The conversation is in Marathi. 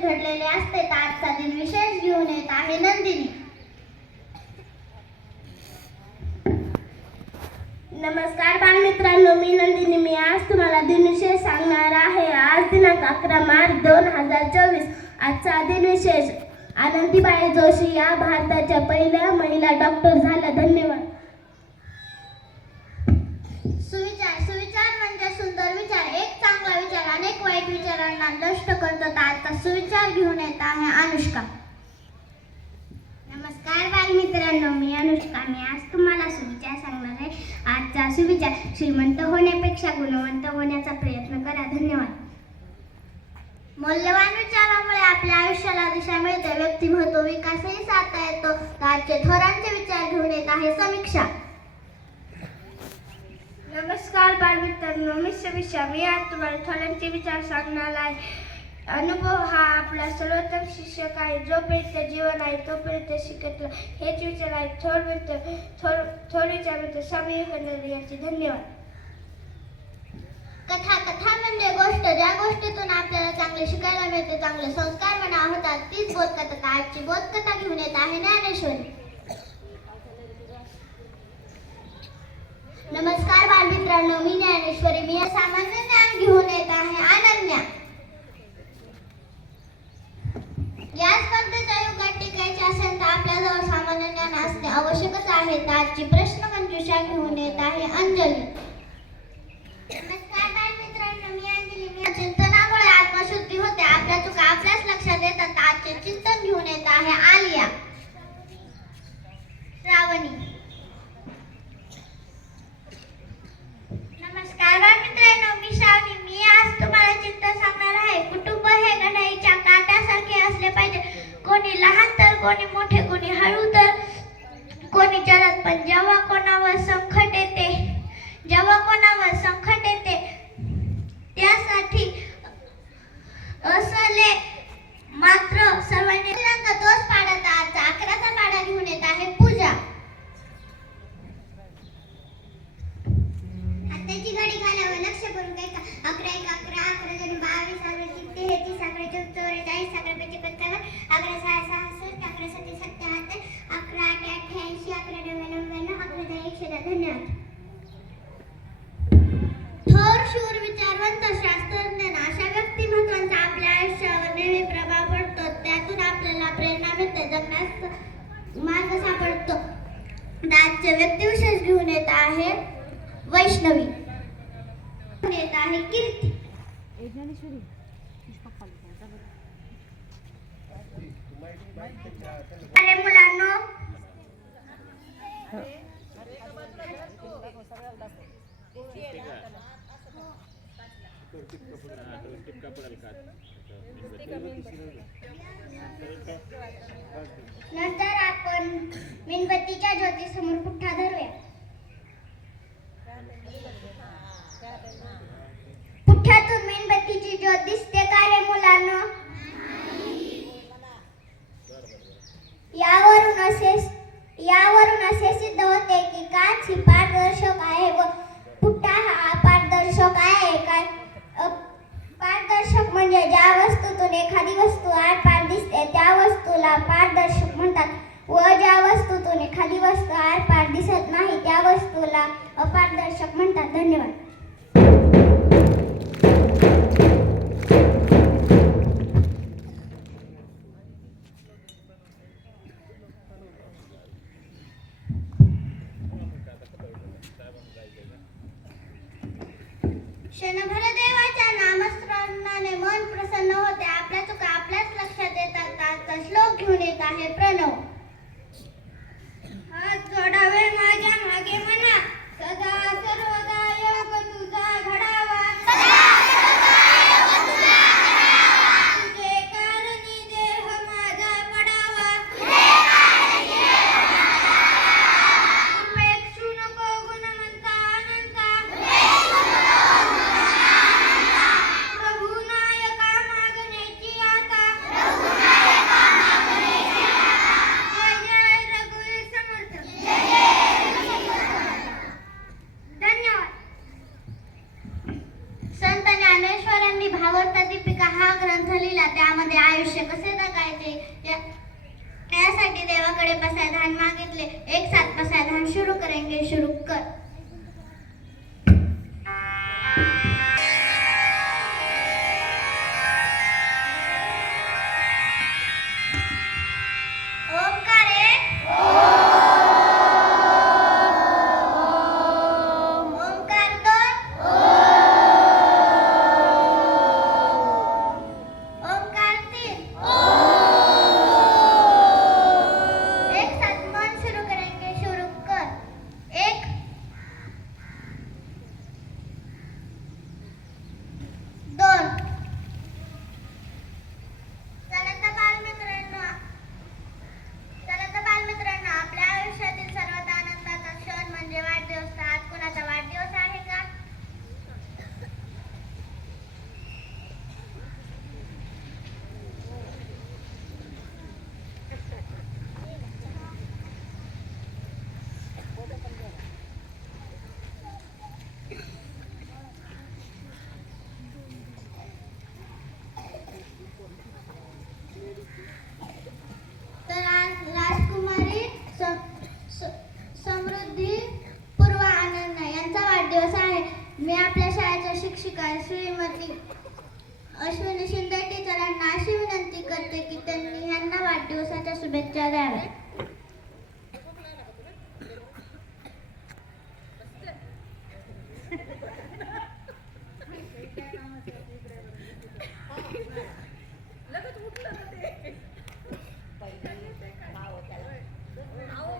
कधीच घडलेले असते. तर आजचा दिन विशेष घेऊन येत आहे नंदिनी. नमस्कार बालमित्रांनो, मी नंदिनी. मी आज तुम्हाला दिनविशेष सांगणार आहे. आज दिनांक 11 मार्च 2024. आजचा दिनविशेष: आनंदीबाई जोशी या भारताच्या पहिल्या महिला डॉक्टर झाल्या. धन्यवाद. सुविचार. सुविचार म्हणजे सुंदर विचार. एक चांगला विचार अनेक वाईट विचारांना नष्ट करतो. आजचा सुविचार घेऊन येत आहे अनुष्का. नमस्कार बालमित्रांनो, मी अनुष्का. मी आज तुम्हाला सुविचार सांगणार आहे. आजचा सुविचार: श्रीमंत होण्यापेक्षा गुणवंत होण्याचा प्रयत्न करा. धन्यवाद. मौल्यवान विचारामुळे आपल्या आयुष्याला दिशा मिळते, व्यक्तिमत्व विकासही साधता येतो. आजचे थोरांचे विचार घेऊन येत आहे समीक्षा. नमस्कार बालमित्रांनो, मी समीक्षा. मी आज तुम्हाला थोरांचे विचार सांगणार आहे. अनुभव हा आपला सर्वोत्तम शिक्षक आहे. जोपर्यंत जीवन आहे तोपर्यंत शिकत राहा. हेच विचार आहे. थोर विचार स्वामी विवेकानंद यांचे. धन्यवाद. कथा. कथा म्हणजे गोष्ट, ज्या गोष्टीतून आपल्याला चांगले शिकायला मिळते, चांगले संस्कार म्हणा होतात, तीच बोधकथा. आजची बोधकथा घेऊन येत आहे ज्ञानेश्वरी. नमस्कार बालमित्रांनो, मी ज्ञानेश्वरी. मी सामान्य ज्ञान घेऊन येत आहे अनन्या. या स्पर्धेच्या युगात टिकायचे असेल तर आपल्याजवळ सामान्य ज्ञान असणे आवश्यकच आहे. तर आजची प्रश्नमंजुषा घेऊन येत आहे अंजली. नमस्कार बालमित्रांनो, मी अंजली. मी चिंतनामुळे आत्मशुद्धी होते, आपल्या चुका आपल्याच लक्षात येतात. आजचे चिंतन घेऊन येत आहे आलिया. श्रावणी. नमस्कार बालमित्रांनो, मी श्रावणी. मी आज तुम्हाला चिंतन सांगणार आहे. कुटुंब हे घड्याळीच्या काट्यासारखे असले पाहिजे. कोणी लहान तर कोणी मोठे, कोणी हळू तर कोणी जलद. पण जेव्हा कोणावर संकट येते त्यासाठी असले मात्र सर्वांनी तोच पाडत. आज 11चा पाडा घेऊन येत आहे पूजा. आत्ताची घडी घालावं लक्ष करून काही का. 11 1 11 11 जण 22 11 चित्ते 33 11 44 11 5 55 11 6 66 11 7 77 11 8 88 11 9 99 11 10 110. धन्यवाद. थोर, शूर, विचारवंत, शास्त्रज्ञ अशा व्यक्तिमत्वांचा आपल्या आयुष्यावर नेहमी प्रभाव पडतो. त्यातून आपल्याला प्रेरणा मिळते, जगण्यास मार्ग सापडतो. आजचे व्यक्तिविशेष घेऊन येत आहे वैष्णवी. येत आहे कीर्ती. अरे मुलांनो, नंतर आपण मेणबत्तीच्या ज्योतीसमोर पुठ्ठा धरूया. पुठ्ठ्यातून मेणबत्तीची ज्योत दिसते का रे मुलांनो? यावरून असे सिद्ध होते की काच ही पारदर्शक आहे व पुठ्ठा हा अपारदर्शक आहे. पारदर्शक म्हणजे ज्या वस्तूतून एखादी वस्तू आरपार दिसते त्या वस्तूला पारदर्शक म्हणतात, व ज्या वस्तूतून एखादी वस्तू आरपार दिसत नाही त्या वस्तूला अपारदर्शक म्हणतात. धन्यवाद. क्षणभर देवाच्या नामस्मरणाने मन प्रसन्न होते, आपल्या चुका आपल्याच लक्षात येतात. आजचा श्लोक घेऊन येत आहे प्रणव. हात जोडावे माझ्या मागे म्हणा, सदा सर्वदा योग तुझा घडावा. तुझे कारणी देह माझा पडावा. उपेक्षू नको गुणवंता अनंता. प्रभु नायका मागण्याची आता. आयुष्य कसे जगायचे यासाठी देवाकडे पसायदान मागितले. एक साथ पसायदान शुरू करेंगे, शुरू कर. ओमकार एक, ओमकार दोन, ओमकार तीन. एक साथ मन शुरू करेंगे, शुरू कर. एक, दोन. चला तर बालमित्रांनो, आपल्या आयुष्यातील सर्वात आनंदाचा क्षण म्हणजे वाढदिवस. आज कोणाचा वाढदिवस आहे का? तर आज राजकुमारी समृद्धी पूर्वा आनंद यांचा वाढदिवस आहे. मी आपल्या शाळेच्या शिक्षिका श्रीमती अश्विनी शिंदे टीचरांना अशी विनंती करते की त्यांनी यांना वाढदिवसाच्या शुभेच्छा द्याव्या. अहो,